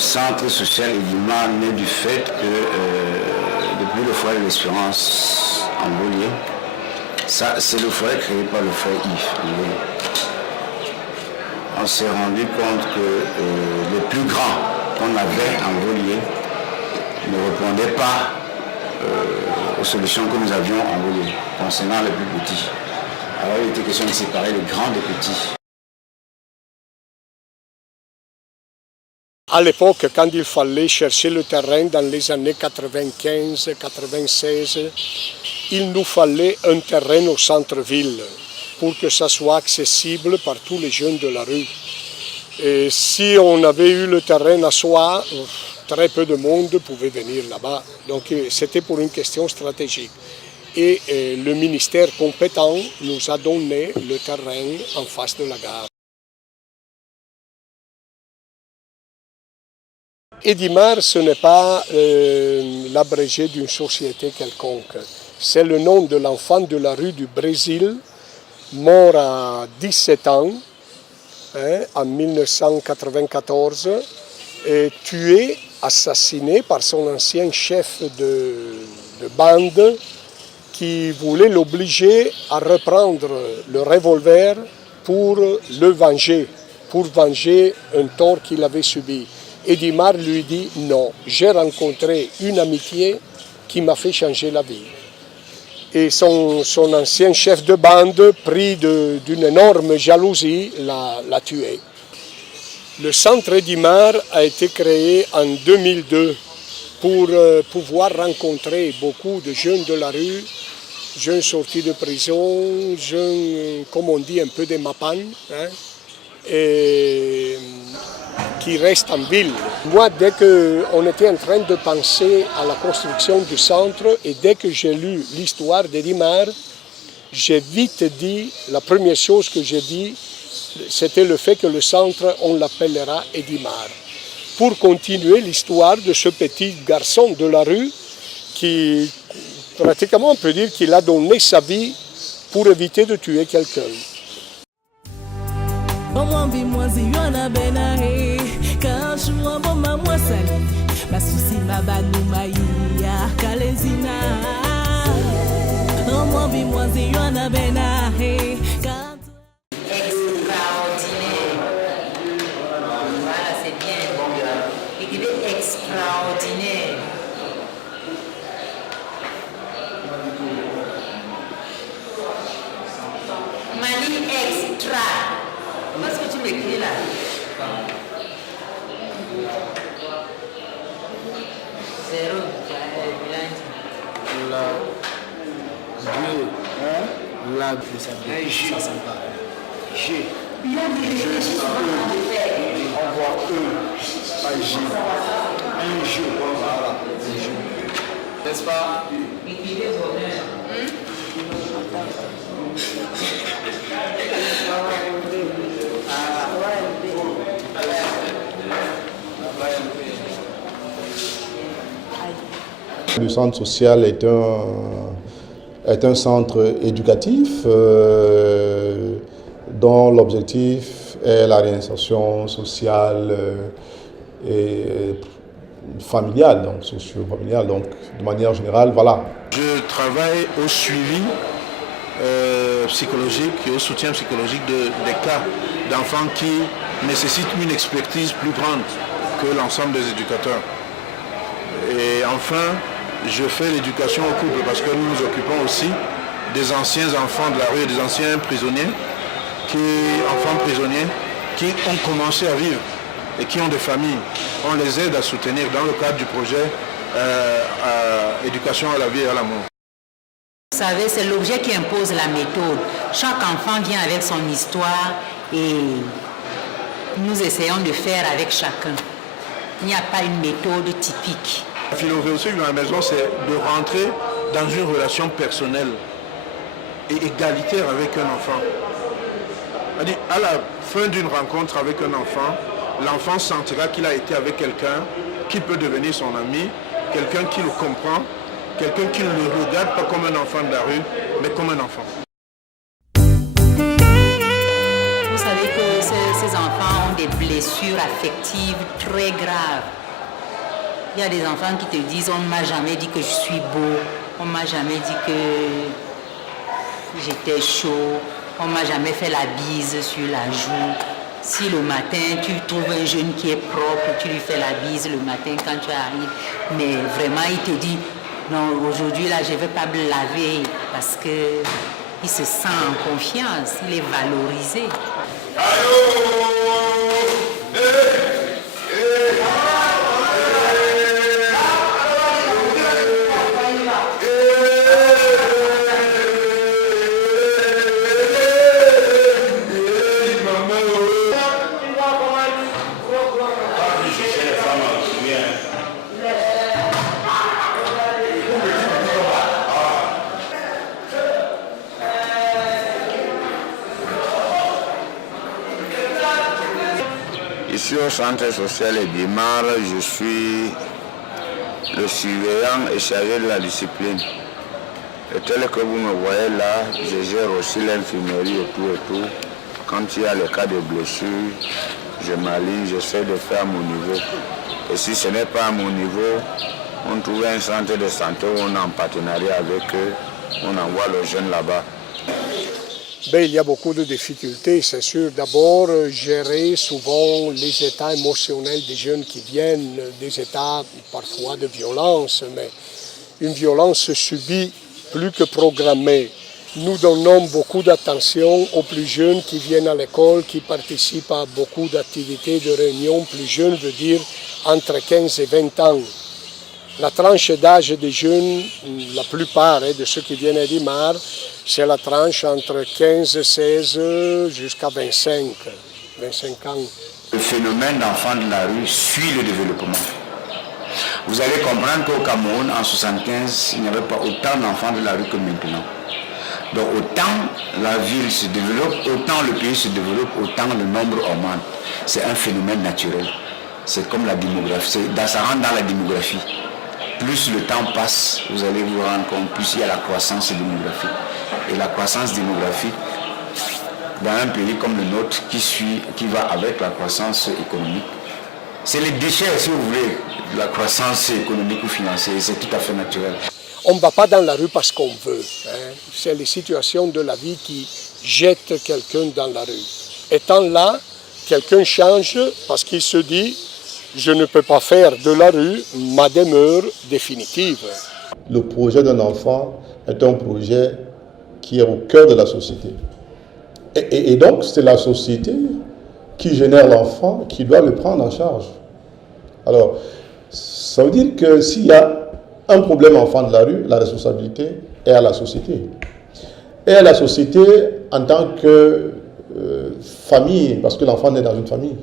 Centre social Edimar naît du fait que depuis le foyer de l'espérance en Beaulieu, ça c'est le foyer créé par le frère Yves. On s'est rendu compte que les plus grands qu'on avait en Beaulieu ne répondaient pas aux solutions que nous avions en Beaulieu concernant les plus petits. Alors il était question de séparer les grands des petits. À l'époque, quand il fallait chercher le terrain dans les années 95-96, il nous fallait un terrain au centre-ville pour que ça soit accessible par tous les jeunes de la rue. Et si on avait eu le terrain à soi, très peu de monde pouvait venir là-bas. Donc c'était pour une question stratégique. Et le ministère compétent nous a donné le terrain en face de la gare. Edimar, ce n'est pas l'abrégé d'une société quelconque. C'est le nom de l'enfant de la rue du Brésil, mort à 17 ans, en 1994, et tué, assassiné par son ancien chef de bande qui voulait l'obliger à reprendre le revolver pour le venger, pour venger un tort qu'il avait subi. Edimar lui dit non, j'ai rencontré une amitié qui m'a fait changer la vie. Et son ancien chef de bande, pris d'une énorme jalousie, l'a tué. Le centre Edimar a été créé en 2002 pour pouvoir rencontrer beaucoup de jeunes de la rue, jeunes sortis de prison, jeunes, comme on dit, un peu des mapanes, et qui restent en ville. Moi, dès qu'on était en train de penser à la construction du centre et dès que j'ai lu l'histoire d'Edimar, j'ai vite dit, la première chose que j'ai dit, c'était le fait que le centre, on l'appellera Edimar. Pour continuer l'histoire de ce petit garçon de la rue qui, pratiquement, on peut dire qu'il a donné sa vie pour éviter de tuer quelqu'un. Extraordinaire. Manie extra. Qu'est-ce que tu m'écris là? Zéro. La G. G. On voit E, pas J. Un J, voilà. N'est-ce pas? Le centre social est un centre éducatif dont l'objectif est la réinsertion sociale et familiale, donc socio-familiale, donc de manière générale, voilà. Je travaille au suivi psychologique et au soutien psychologique des cas d'enfants qui nécessitent une expertise plus grande que l'ensemble des éducateurs. Et enfin, je fais l'éducation au couple parce que nous nous occupons aussi des anciens enfants de la rue, des anciens prisonniers, enfants prisonniers qui ont commencé à vivre et qui ont des familles. On les aide à soutenir dans le cadre du projet Éducation à la vie et à l'amour. Vous savez, c'est l'objet qui impose la méthode. Chaque enfant vient avec son histoire et nous essayons de faire avec chacun. Il n'y a pas une méthode typique. La philosophie de la maison, c'est de rentrer dans une relation personnelle et égalitaire avec un enfant. C'est-à-dire, à la fin d'une rencontre avec un enfant, l'enfant sentira qu'il a été avec quelqu'un qui peut devenir son ami, quelqu'un qui le comprend, quelqu'un qui ne le regarde pas comme un enfant de la rue, mais comme un enfant. Vous savez que ces enfants ont des blessures affectives très graves. Il y a des enfants qui te disent, on ne m'a jamais dit que je suis beau, on ne m'a jamais dit que j'étais chaud, on ne m'a jamais fait la bise sur la joue. Si le matin tu trouves un jeune qui est propre, tu lui fais la bise le matin quand tu arrives, mais vraiment il te dit, non, aujourd'hui là je ne vais pas me laver parce qu'il se sent en confiance, il est valorisé. Ici au centre social Guimard, je suis le surveillant et chargé de la discipline. Et tel que vous me voyez là, je gère aussi l'infirmerie et tout. Quand il y a les cas de blessures, je m'aligne, j'essaie de faire à mon niveau. Et si ce n'est pas à mon niveau, on trouve un centre de santé où on est en partenariat avec eux, on envoie le jeune là-bas. Ben, il y a beaucoup de difficultés, c'est sûr. D'abord, gérer souvent les états émotionnels des jeunes qui viennent, des états parfois de violence, mais une violence subie plus que programmée. Nous donnons beaucoup d'attention aux plus jeunes qui viennent à l'école, qui participent à beaucoup d'activités, de réunions. Plus jeunes veut dire entre 15 et 20 ans. La tranche d'âge des jeunes, la plupart de ceux qui viennent à Guimard, c'est la tranche entre 15 et 16 jusqu'à 25 ans. Le phénomène d'enfants de la rue suit le développement. Vous allez comprendre qu'au Cameroun, en 1975, il n'y avait pas autant d'enfants de la rue que maintenant. Donc autant la ville se développe, autant le pays se développe, autant le nombre augmente. C'est un phénomène naturel. C'est comme la démographie, ça rentre dans la démographie. Plus le temps passe, vous allez vous rendre compte, plus il y a la croissance démographique. Et la croissance démographique, dans un pays comme le nôtre, qui va avec la croissance économique, c'est les déchets, si vous voulez, de la croissance économique ou financière, c'est tout à fait naturel. On ne va pas dans la rue parce qu'on veut. C'est les situations de la vie qui jettent quelqu'un dans la rue. Étant là, quelqu'un change parce qu'il se dit « je ne peux pas faire de la rue ma demeure définitive ». Le projet d'un enfant est un projet qui est au cœur de la société. Et donc, c'est la société qui génère l'enfant, qui doit le prendre en charge. Alors, ça veut dire que s'il y a un problème enfant de la rue, la responsabilité est à la société. Et à la société en tant que famille, parce que l'enfant est dans une famille.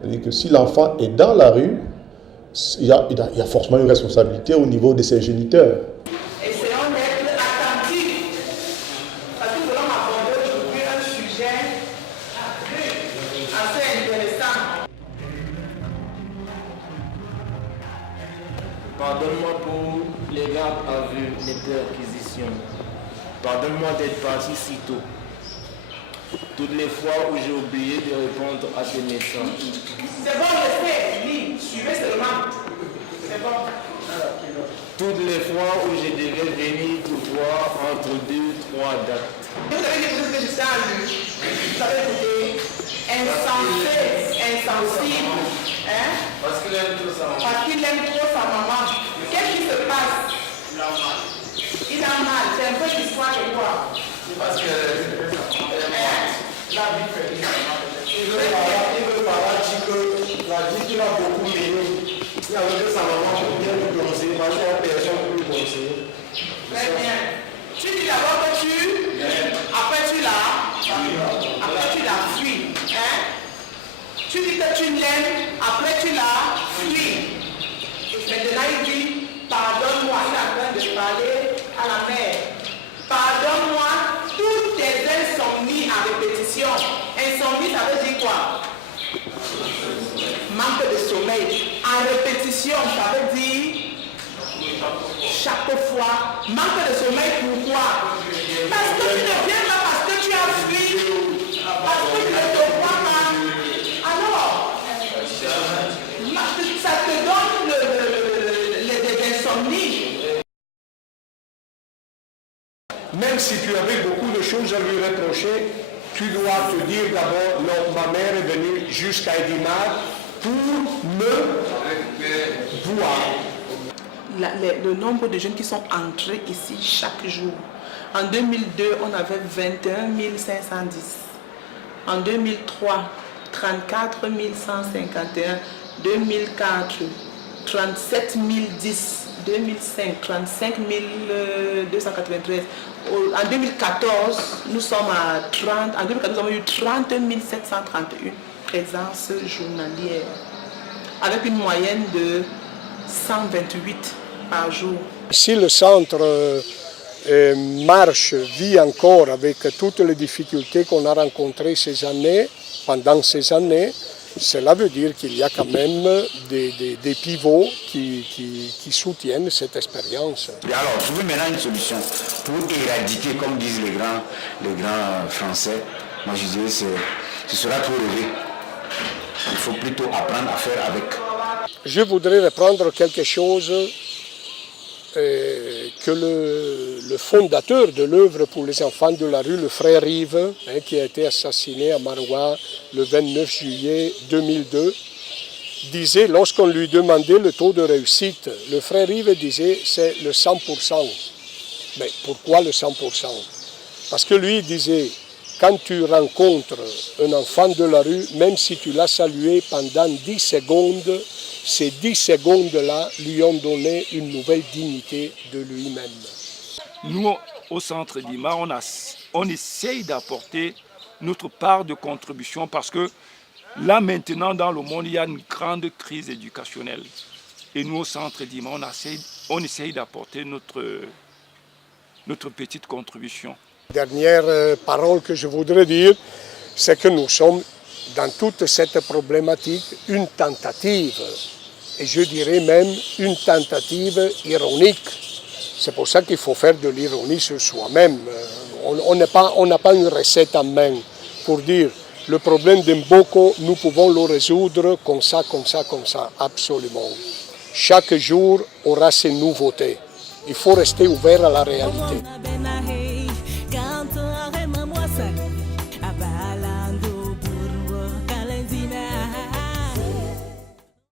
C'est-à-dire que si l'enfant est dans la rue, il y a forcément une responsabilité au niveau de ses géniteurs. Essayons d'être attentifs, parce que nous allons aborder aujourd'hui un sujet assez intéressant. Pardonne-moi pour les gardes à vue, les perquisitions. Pardonne-moi d'être parti si tôt. Toutes les fois où j'ai oublié de répondre à tes messages. C'est bon, je sais, lis, suivez seulement. C'est bon. Toutes les fois où je devais venir te voir entre 2-3 dates. Vous avez dit que je suis en lui. Vous avez écouté. Insensé, insensible. Hein? Parce qu'il aime trop sa maman. Qu'est-ce qui se passe? Il a mal. C'est un peu l'histoire de quoi? Parce que la vie fait. Il veut par là dire que la vie qu'il a beaucoup aimé. Il a vu sa maman pour bien lui conseiller. Parce qu'il y a personne pour lui conseiller. Très bien. Tu dis d'abord que après tu l'as fui. Hein? Tu dis que tu l'aimes, après tu l'as fui. Maintenant il dit, pardonne-moi, il est en train de parler à la mère. Pardonne-moi toutes tes insomnies à répétition. Insomnie, ça veut dire quoi? Manque de sommeil. En répétition, ça veut dire chaque fois. Manque de sommeil, pourquoi? Parce que tu ne viens pas, parce que tu as fui, parce que tu ne te crois pas. Alors, ça te donne des insomnies. Même si tu avais beaucoup de choses à lui reprocher, tu dois te dire d'abord, non, ma mère est venue jusqu'à Edimar pour me voir. Le nombre de jeunes qui sont entrés ici chaque jour. En 2002, on avait 21 510. En 2003, 34 151. 2004, 37 010. 2005, 35 293. En 2014, nous sommes à 30. En 2014, nous avons eu 30 731 présences journalières, avec une moyenne de 128 par jour. Si le centre vit encore avec toutes les difficultés qu'on a rencontrées pendant ces années, cela veut dire qu'il y a quand même des pivots qui soutiennent cette expérience. Et alors, trouver maintenant une solution pour éradiquer, comme disent les grands Français, moi je dirais ce sera trop rêvé. Il faut plutôt apprendre à faire avec. Je voudrais reprendre quelque chose que le fondateur de l'œuvre pour les enfants de la rue, le frère Yves, qui a été assassiné à Maroua le 29 juillet 2002, disait, lorsqu'on lui demandait le taux de réussite, le frère Yves disait c'est le 100%. Mais pourquoi le 100%? Parce que lui disait, quand tu rencontres un enfant de la rue, même si tu l'as salué pendant 10 secondes, ces 10 secondes-là lui ont donné une nouvelle dignité de lui-même. Nous, au Centre d'Ima, on essaye d'apporter notre part de contribution parce que là, maintenant, dans le monde, il y a une grande crise éducationnelle. Et nous, au Centre d'Ima, on essaye d'apporter notre petite contribution. Dernière parole que je voudrais dire, c'est que nous sommes dans toute cette problématique une tentative, et je dirais même une tentative ironique. C'est pour ça qu'il faut faire de l'ironie sur soi-même. On n'a pas une recette en main pour dire le problème d'Mboko, nous pouvons le résoudre comme ça, absolument. Chaque jour aura ses nouveautés. Il faut rester ouvert à la réalité.